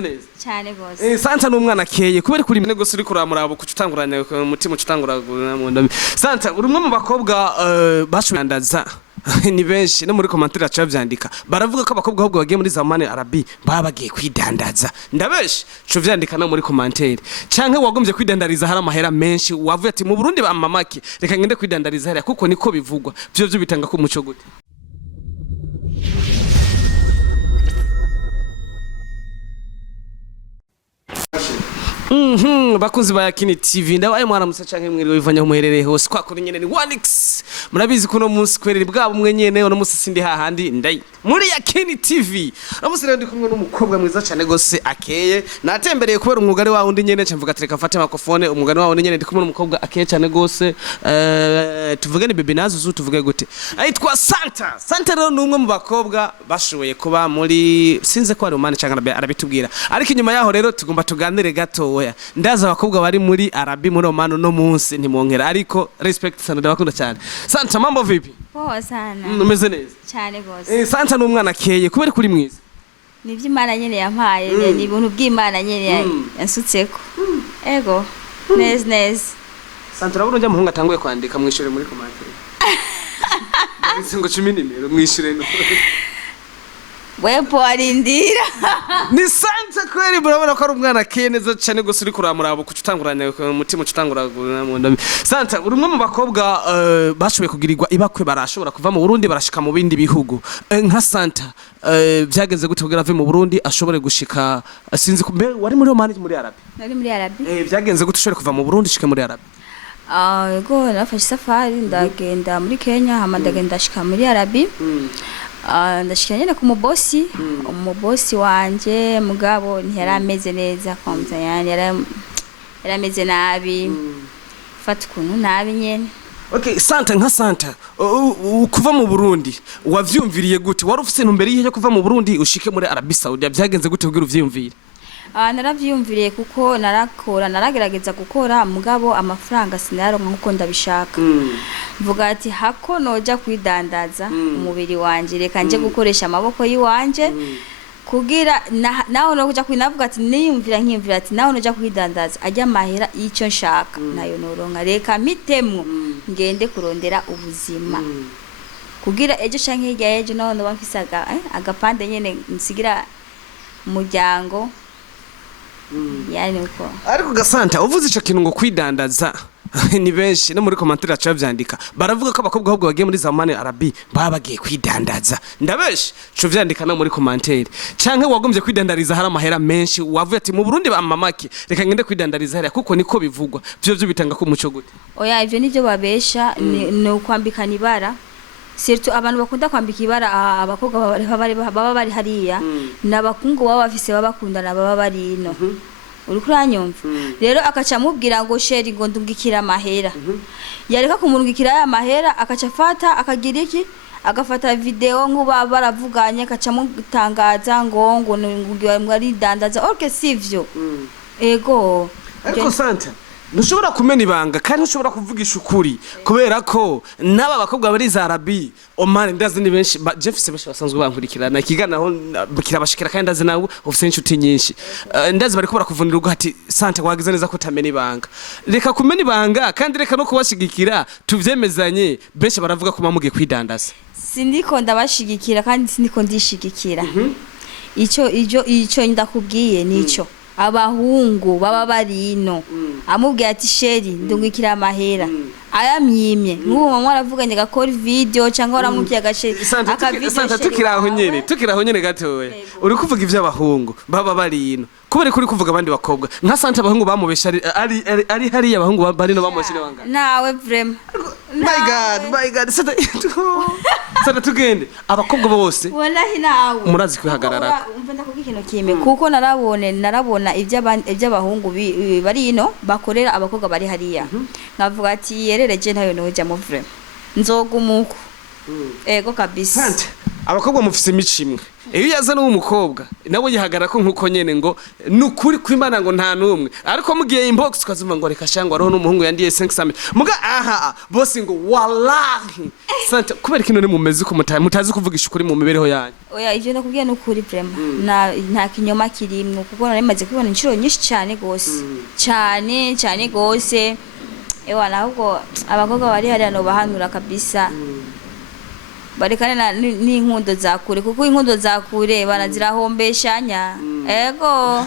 neza cyane gose Santa n'umwana akeye kubera kuri mene gose uri kuramurabo kucutanguranya umutima ucutanguragura mu ndami Santa uri umwe mu bakobwa bashurandaza ni benshi no muri commentaire acha byandika baravuga ko abakobwa ahubwo bagiye muri zamane arabi baba bagiye kwidandaza ndabeshi cyo vyandika no muri commentaire canke wagombye kwidandariza hari amahera menshi wavuye ati mu Burundi bamamake reka ngende kwidandariza hari kuko niko bivugwa byo bitanga ko umuco gute bakunzi ba Yakini TV ndabaye mwaramutse canke mwiriwe bivanye umuherereye hose kwa kuri nyene ni 1x murabizi kuno munsi kwerera bwabo mwe nyene no munsi sindi hahandi ndayi muri Yakini TV no munsi rero ndi kumwe n'umukobwa mwiza cyane gose akeye natembereye kubera umwugari wawo ndi nyene cyamvuga tereka mfate mikrofone umwugari wawo ndi nyene ndi kumwe n'umukobwa akeye cyane gose tuvuge ni bebe nazo tuvuge gute ayitwa Santa rero numwe mu bakobwa bashoboye kuba muri sinze ko ari umane cyangwa arabitubwira ariko inyuma yaho rero tugomba tuganire gato ndaza abakobwa bari muri Arabi muri Oman no munsi ntimwonkera ariko respect sana ndabakunda cyane Santa mambo vipi poa sana umeze neza cyane gose Santa n'umwana akeye kubera kuri mwiza nivyo Imana nyene yampaye ni ibintu bw'Imana nyene yansutseko ego neza Santa urabona njya muhunga atanguye kwandika mwishure muri commentaire ngo 10 nimero mwishure wepo arindira ni Santa kweli murabona ko ari umwana akeye neza cyane gose uri kuramurabo kucutanguranya umutima ucutanguragura mu ndami Santa uri umwe mu bakobwa bashoboye kugirirwa ibakwe barashobora kuva mu Burundi barashika mu bindi bihugu nka Santa byagenze gute kugira ave mu Burundi ashobore gushika sinzi wari muri Oman muri Arabi nari muri Arabi byagenze gute ushobore kuva mu Burundi shike muri Arabi ego nafashe safari ndagenda muri Kenya hama ndagenda shika muri Arabi ndashika nyene ku umubosi wanje mugabo ntiyarameze neza komza yani yarameze nabi fata kuntu nabi nyene Okay Santa nka Santa kuva mu Burundi wavyumviriye gute wari ufise ntumbere yihe kuva mu Burundi ushike muri Arabie Saoudite byagenze gute kugira uvyumvire naravyumviriye kuko naragerageza gukora mugabo amafaranga sinaronka nkuko ndabishaka mvuga ati hako noja kwidandaza umubiri wanje reka nje gukoresha amaboko yiwanje kugira naho no kuja kwinavuga ati niyumvira nkimvira ati naho noja kwidandaza ajya mahera ico nshaka nayo noronka reka mitemwo ngende kurondera ubuzima kugira ejo canke hirya ejo naho ndo bamfisaga agapande nyene nsigira umuryango yani uko ariko gasanta uvuze ico kintu ngo kwidandaza ni benshi no muri commentaire acha byandika baravuga ko abakobwa ahubwo bagiye muri zamane arabi baba bagiye kwidandaza ndabeshi cyo vyandika no muri commentaire canke wagombye kwidandariza hari amahera menshi wavuye ati mu Burundi bamamake reka ngende kwidandariza hari kuko niko bivugwa byo bitanga ko umuco gute oya ivyo nivyo babesha ni ukwambika nibara Sirtu abantu bakunda kwambika ibara abakobwa baba bari hariya nabakungu baba bafise babakundana baba bari ino uri kuranyumva rero akaca mubwira ngo sheri ngo ndungikira amahera yareka kumurungikira aya mahera akaca fata akagira iki agafata video nkuba baravuganye akaca mutangaza ngo ari dandaza okay sivyo ego ariko Santa ntushobora kumena ibanga kandi ntushobora kuvugisha ukuri kubera ko naba bakobwa bari za Arabi Oman ndazi ni benshi Jeffs benshi basanzwe bankurikirana ikiganaho kirabashikira kandi ndazi nawe ufite inshuti nyinshi ndazi bari kubara kuvunira ugo ati Santa wagize neza ko utamena ibanga reka kumena ibanga kandi reka no kubashigikira tuvyemezanye benshi baravuga ko mamugiye kwidandaza sindiko ndabashigikira kandi sindiko ndishigikira ico ndakubwiye nico abahungu baba bari ino amubwiye ati sheri ndungikira amahera ayamyimye nk'uwo mwaravuganye gakora video cyangwa waramubwiye agasheri Santa tukiraho nyene gatoya uri kuvuga ivy'abahungu baba bari ino kubera kuri kuvuga abandi bakobwa nka Santa abahungu bamubesha ari hariya abahungu bari no bamubesha banga nawe vraiment my god Santa tugende abakobwa bose wallahi nawe murazi kwihagarara umva ndakugira ikintu kime kuko narabona ivy'abahungu bari ino bakorera abakobwa bari hariya ngavuga ati yerereje ntayo noja mu vraiment nzogumuko ego kabisa Santa abakobwa mufise imico imwe iyo yaza n'umukobwa nawe yihagara ko nkuko nyene ngo nukuri kwimana ngo nta numwe ariko mugiye inbox ukazuma ngo reka shangwa roho n'umuhungu yandiye 500 muga aha bose ngo wallahi Santa kubera kino ne mumeze ko mutazi kuvugisha ukuri mu mibereho yanyu oya ivyo nakubwiye n'ukuri vraiment nta kinyoma kirimwe kuko narimaze kubona inshuro nyinshi cyane gose cyane gose ewa nahubwo abakobwa bari hariya no bahanura kabisa barekane n'inkundo za kure kuko inkundo za kure banazirahombeshanya ego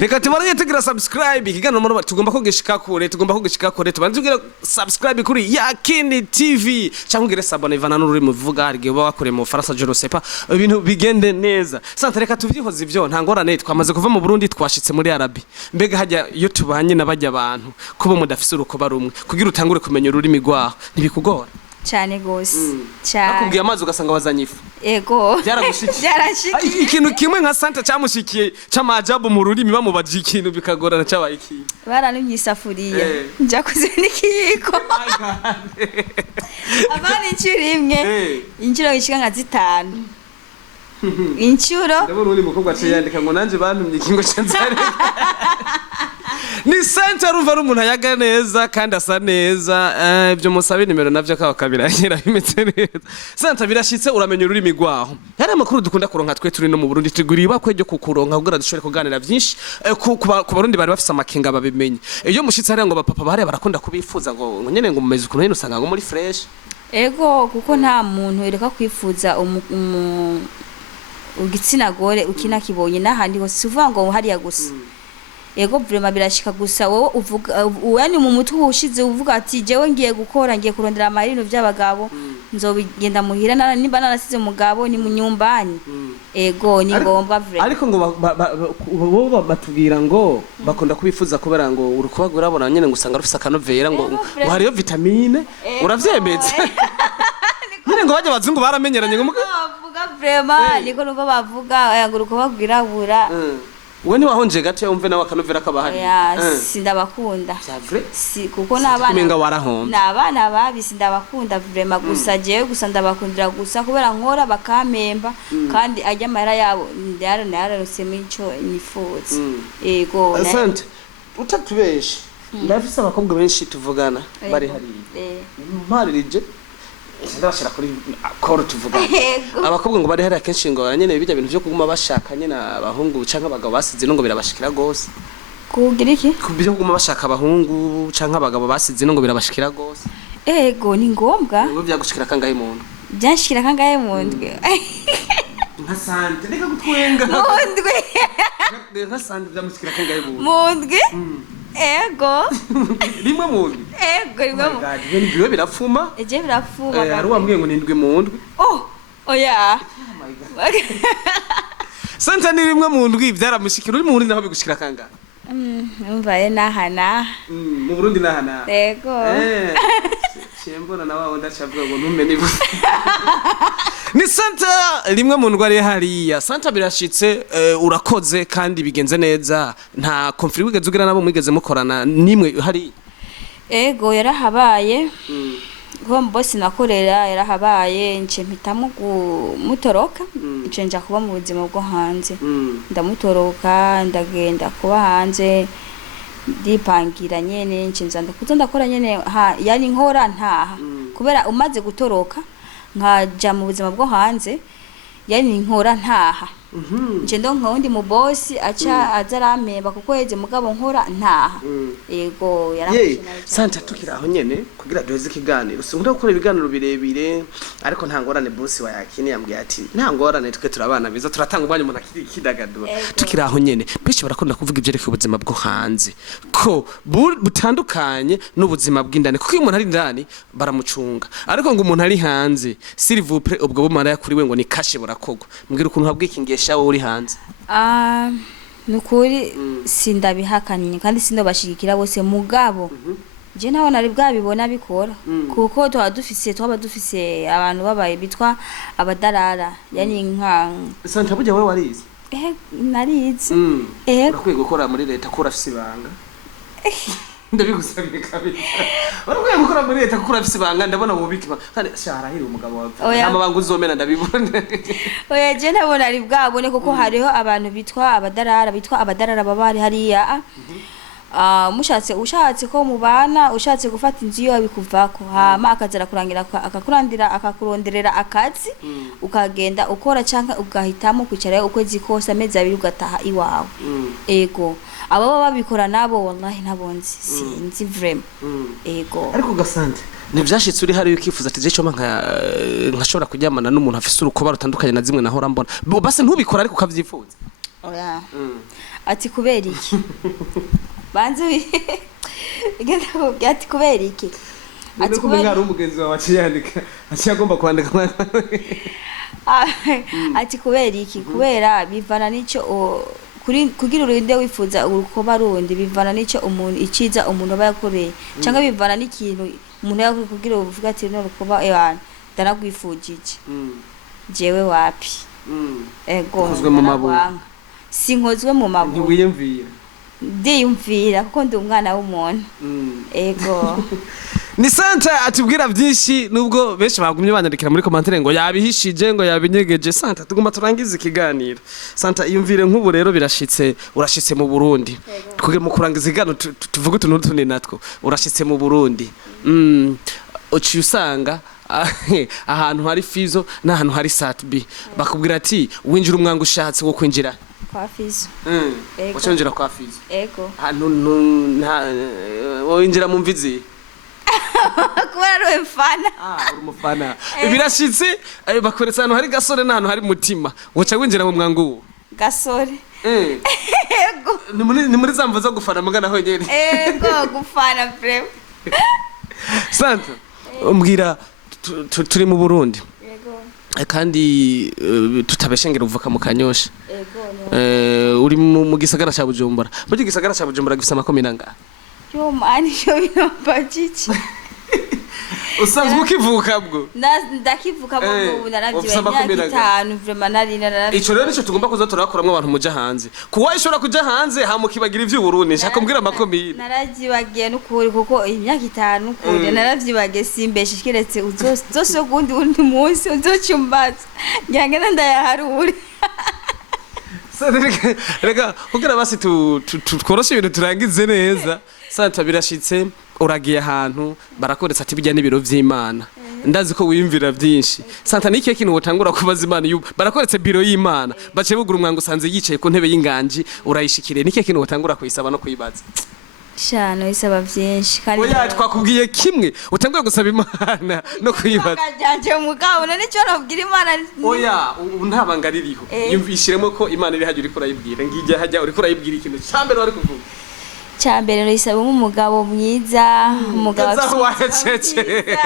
reka tubaranye tugira subscribe ikigano muri tugomba kugishika kure tubanze tugira subscribe kuri Yakini TV cyangwa ugire sabone ivana n'ururi mu bivuga harige bakore mu Faransa je ne sais pas ibintu bigende neza Santa reka tuvyihoze ivyo nta ngorane twamaze kuva mu Burundi twashitse muri Arabi mbega hajya iyo tubanye nabajya abantu kuba mudafise urukoba rumwe kugira utangure kumenya ururimi rwaho ntibikugora cyane gose cyane akubwiye amazi ugasanga wazanyifu ego byarashikiye ikintu kimwe nka Santa cyamushikiye cy'amajabu mu rurimi bamubaje ikintu bikagorana cyabaye iki baranumye isafuriya nja kuzenikiyiko abana inshuro imwe inshuro ishika nka 5 inshuro ndabona uri mukobwa cyandika ngo nanje bantumye ikingo cyanzare ni Santa ruva rumuntu ayaga neza kandi asa neza ibyo musabe nimero navyo kawa kabiranyira bimeze neza Santa birashitse uramenya ururimi rwaho hari amakuru dukunda kuronka twe turi no mu Burundi tuguriba kwejo kukuronka kugira dushobore kuganira byinshi ku barundi bari bafise amakenga babimenye iyo mushitse hari ngo bapapa bare barakunda kubifuza ngo nyene ngo mumeze ukuntu usanga ngo muri fresh ego kuko nta muntu yereka kwifuza ugitsina gore ukina kibonye nahandi hose uvuga ngo hariya gusa ego vraiment birashika gusa wowe uvuga yani mu mutwe ushize uvuga ati jewe ngiye gukora ngiye kurondera amarino by'abagabo nzobigenda muhira nimba narasize umugabo ni mu nyumbani ego ni ngombwa vraiment ariko ngo bo batubwira ngo bakunda kubifuza kubera ngo urukuba urabona nyene ngo usanga rufise akanovera ngo hariyo vitamine uravyemetse nyene ngo bajya bazungu baramenyeranye ngo bavuga vraiment niko numva bavuga ngo urukuba rwirabura we ni wahonje gato umve nawe akanovera kabahari sindabakunda si kuko n'abana babi sindabakunda vraiment gusa jewe gusa ndabakundira gusa kubera nkora bakamemba kandi ajya amara yabo nararose mico nifuza ego Santa utatubeshe ndafise abakobwa benshi tuvugana bari hari mparirije ndashira kuri koro tuvuga abakobwa ngo bari hari akenshi ngo nyene bijya bintu byo kuguma bashaka nyene abahungu canka abagabo basize ngo birabashikira gose kugira iki kubyo kuguma bashaka abahungu canka abagabo basize ngo birabashikira gose ego ni ngombwa ngo byagushikira kangahe muntu byashikira kangahe mundwe nka Santa reka gutwenga mundwe nka Santa byamushikira kangahe mundwe ego rimwe mundwe ego rimwe mundwe biwe birafuma eje birafuma ari wambwiye ngo nindwe mundwe oya Santa ni rimwe mundwe byaramushikira uri mundi naho bigushikira kangahe umvaye nahana mu Burundi nahana ego Chembona na wao ndachavuga ngo ntume nivu ni Santa rimwe mu ndwari hariya Santa birashitse urakoze kandi bigenze neza nta conflict wigeze ugira nabo mwigeze mukorana nimwe hari ego yarahabaye ko boss nakorera yarahabaye nce mpitamo mutoroka nce nja kuba mu buzima bwo hanze ndamutoroka ndagenda kuba hanze ndipangira nyene nce nzanda kuzo ndakora nyene yani nkora ntaha kubera umaze gutoroka nkaja mu buzima bwo hanze yani nkora ntaha nje ndo nkawundi mu boss acha azaramemba kuko yeze mugabo nkora ntaha yego yarashina Santa tukira aho nyene kugira duheze ikiganiro singunda gukora ibiganiro birebire ariko nta ngorane boss wa Yakini yambwiye ati nta ngorane twe turabana biza turatanga umwanya umuntu akidagadura tukira aho nyene bishi barakunda kuvuga ibyerekeye ubuzima bwo hanze ko butandukanye n'ubuzima bw'indani kuko umuntu ari indani baramucunga ariko ngo umuntu ari hanze s'il vous plaît ubwo bumara yakuriwe ngo ni kashe burakogwa mbwira ukuntu habwikingesha wowe uri hanze nukuri sindabihakanye kandi sindobashigikira bose mugabo je naho nari bwabibona bikora kuko twaba dufise abantu babaye bitwa abadarara yani nka Santa burya wewe warize narize urakwiye gukora muri leta ko urafise ibanga ndabigusabye kabisa barabwiye gukora muri leta kuko urafise ibanga ndabona mubiki kandi sharahira umugabo wawe amabanga uzomena ndabibona oya je nabona ari bwabone kuko hariho abantu bitwa abadarara babari hariya ushatse ko mubana ushatse gufata inzu yo bikuvako hama akazara kurangira akakuronderera akazi ukagenda ukora canka ugahitamo kwicara ukwezi kose amezi abiri ugataha iwawe ego abo babikora nabo wallahi nabonzi sinzi vraiment ego ariko gasante ntibyashitse uri hari ukifuza ati je cyo nkashobora kuryamana n'umuntu afise urukoba rutandukanye na zimwe nahora mbona base ntubikora ariko ukavyifuza oya ati kubera iki banze igenda ati kubera iki ati kubera ari umugenzi wawe aciyandika aciyagomba kwandika ati kubera iki kubera bivana nico kugira urinde wifuza urukoba rundi bivana nico umuntu iciza umuntu aba yakoreye cyangwa bivana n'ikintu umuntu yakora kugira uvuga ati no rukoba yana ndaragwifujije jewe wapi ego nkozwe mu mabuye sinkozwe mu mabuye ntiwiyumvira ndiyumvira kuko ndi umwana w'umuntu ego ni Santa atubwira byinshi nubwo benshi bagumye bandikira muri commentaire ngo yabihishije ngo yabinyegeje Santa tuguma turangiza ikiganiro Santa iyumvire nk'ubu rero birashitse urashitse mu Burundi kugira mu kurangiza igano tuvuga utuntu tunini natwo urashitse mu Burundi uci usanga ahantu hari Fizo n'ahantu hari Satbi bakubwira ati winjira umwanga ushatse wo kwinjira kwa Fizo wachenjira kwa Fizo ego hano winjira mu mvizi kubera ari umfana uri umufana birashitse bakoretsa hano hari Gasore n'ahantu hari Mutima woca winjira mu mwango wo Gasore ego ni muri zamvo zo gufana mugana ho nyene ego gufana breve Santa umbwira turi mu Burundi kandi tutabeshengera uvuka mu Kanyosha uri mu gisagara ca Bujumbura buryo gisagara ca Bujumbura gifise amakominanga yo mani yo binombajiki usanzwe ukivuka bwo ndakivuka bwo naravyibaye imyaka 5 vraiment nari ico rero nico tugomba kuza turakoramwe abantu muja hanze kuwa ishora kuja hanze hamukibagira ivyo Burundi nshaka mbwira amakomine naravyibagiye n'ukuri kuko imyaka 5 ukuri naravyibagiye simbeshe kiretse uzose gundi undi munsi uzocumbaza ngangena ndayaharure rega kugira basi tworoshe ibintu turangize neza Santa birashitse uragiye ahantu barakoretsa ati bijya n'ibiro vy'Imana ndazi ko wiyumvira byinshi Santa niki kintu wotangura kubaza Imana yuba barakoretse biro y'Imana bace bugura umwango usanze yicaye ku ntebe y'inganji urayishikire niki kintu wotangura kuyisaba no kuyibaza shano isaba byinshi kandi oya twakubwiye kimwe utangura gusaba Imana no kuyibaza kajanje mugabo none cyo nabwira Imana oya ntabanga ririho yumvishiremo ko Imana iri hajya uri kurayibwira ngijya hajya uri kurayibwira ikintu cyambere wari kuvuga cyambere no isaba umugabo mwiza umugabo wacece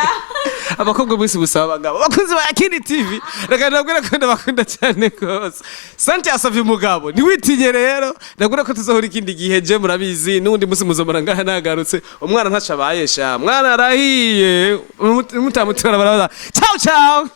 abakobwa bose busaba abagabo bakunze ba Kini TV reka nabwira ko ndabakunda cyane kose Santa asavye umugabo ntiwitinye rero nabwira ko tuzohora ikindi gihe je murabizi nundi musi muzomara ngaha nagarutse umwana ntaca bayesha mwana arahiye mutamutora barabaza ciao ciao